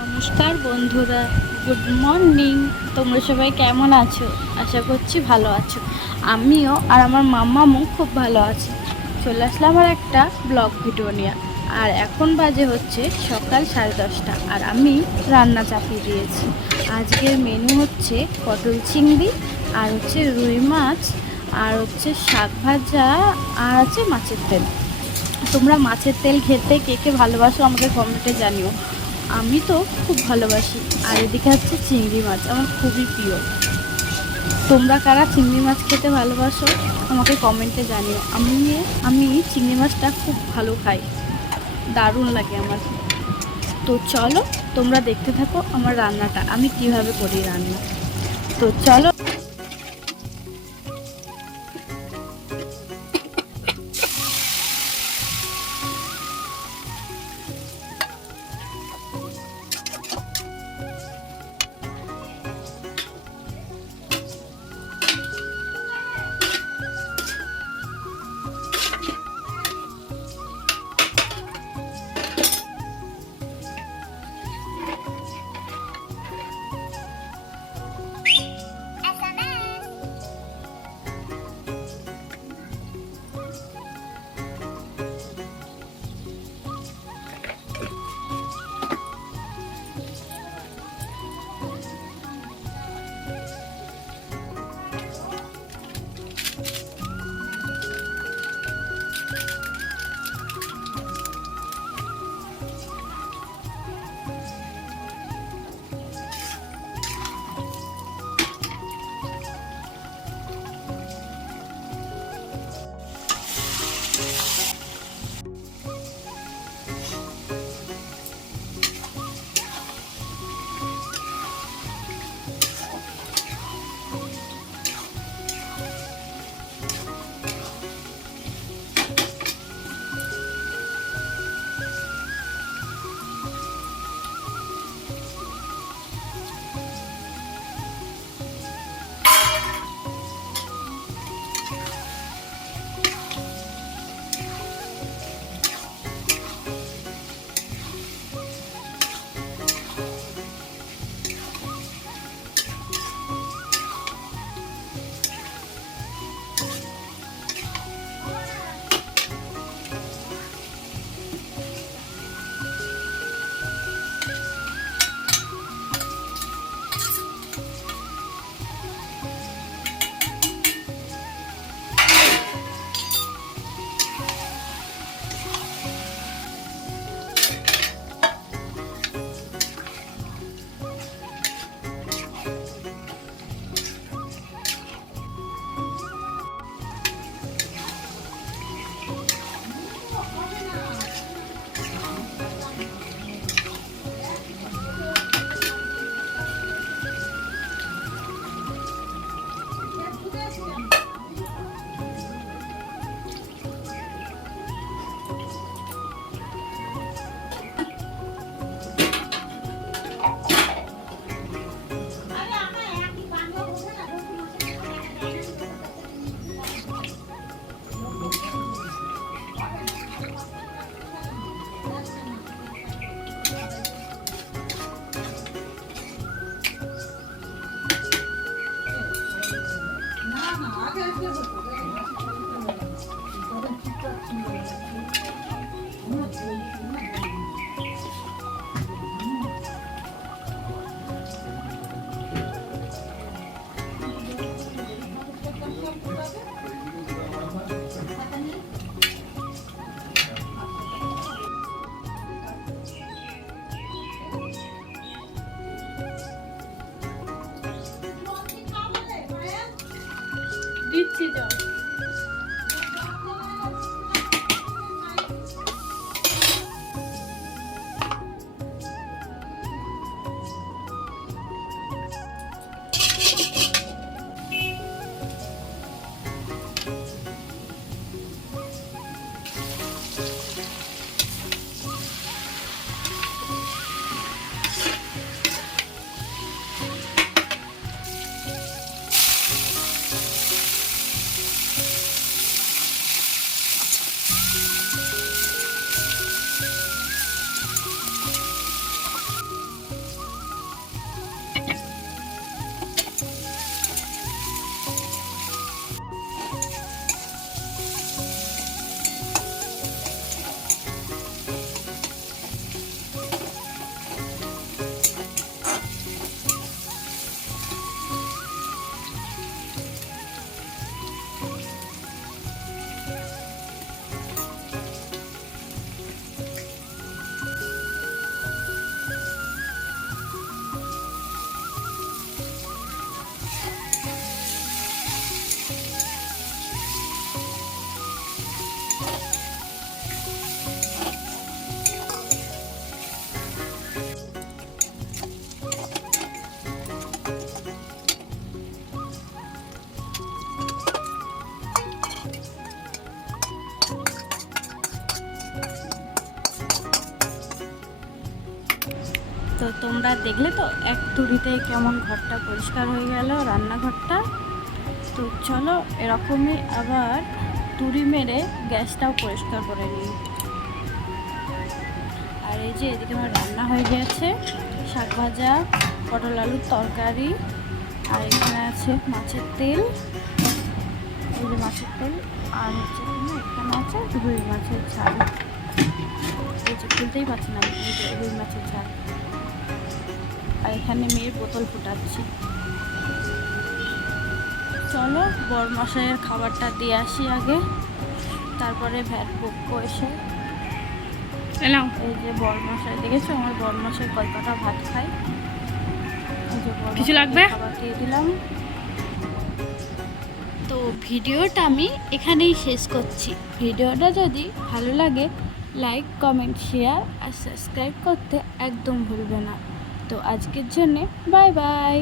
নমস্কার বন্ধুরা, good morning. তোমরা সবাই কেমন আছো? আশা করছি ভালো আছো। আমিও আর আমার মাম্মামও খুব ভালো আছি। চলে আসলাম আর একটা ব্লগ ভিডিও নিয়ে। আর এখন বাজে হচ্ছে সকাল সাড়ে দশটা আর আমি রান্না চাপিয়ে দিয়েছি। আজকের মেনু হচ্ছে পটল চিংড়ি আর হচ্ছে রুই মাছ আর হচ্ছে শাক ভাজা আর আছে মাছের তেল। তোমরা মাছের তেল খেতে কে কে ভালোবাসো আমাকে কমেন্টে জানিও। আমি তো খুব ভালোবাসি। আর এদিকে হচ্ছে চিংড়ি মাছ, আমার খুবই প্রিয়। তোমরা কারা চিংড়ি মাছ খেতে ভালোবাসো, আমাকে কমেন্টে জানিও। আমি আমি চিংড়ি মাছটা খুব ভালো খাই। দারুণ লাগে আমার। তো চলো, তোমরা দেখতে থাকো আমার রান্নাটা। আমি কীভাবে করি রান্না। তো চলো। তো তোমরা দেখলে তো, এক তুড়িতে কেমন ঘরটা পরিষ্কার হয়ে গেল, রান্নাঘরটা। তো চলো এরকমই আবার তুড়ি মেরে গ্যাসটাও পরিষ্কার করে নিই। আর এই যে এদিকে আমার রান্না হয়ে গেছে, শাক ভাজা, পটল আলুর তরকারি, আর এখানে আছে মাছের তেল। এই যে মাছের তেল, আর হচ্ছে এখানে আছে রুই মাছের ঝাল। এই যে, খুলতেই পারছি না রুই মাছের ঝাল। আর এখানে মেয়ের বোতল ফুটাচ্ছি। চলো বর মশাইয়ের খাবারটা দিয়ে আসি আগে। তারপরে ভ্যাট বকবো এসে। এলাম এই যে বর মশাই দেখেছ? আমার বর মশাই কলকাতা ভাত বর কিছু লাগবে? খাবার দিয়ে দিলাম। তো ভিডিওটা আমি এখানেই শেষ করছি। ভিডিওটা যদি ভালো লাগে লাইক কমেন্ট শেয়ার আর সাবস্ক্রাইব করতে একদম ভুলবে না। তো আজকের জন্যে বাই বাই।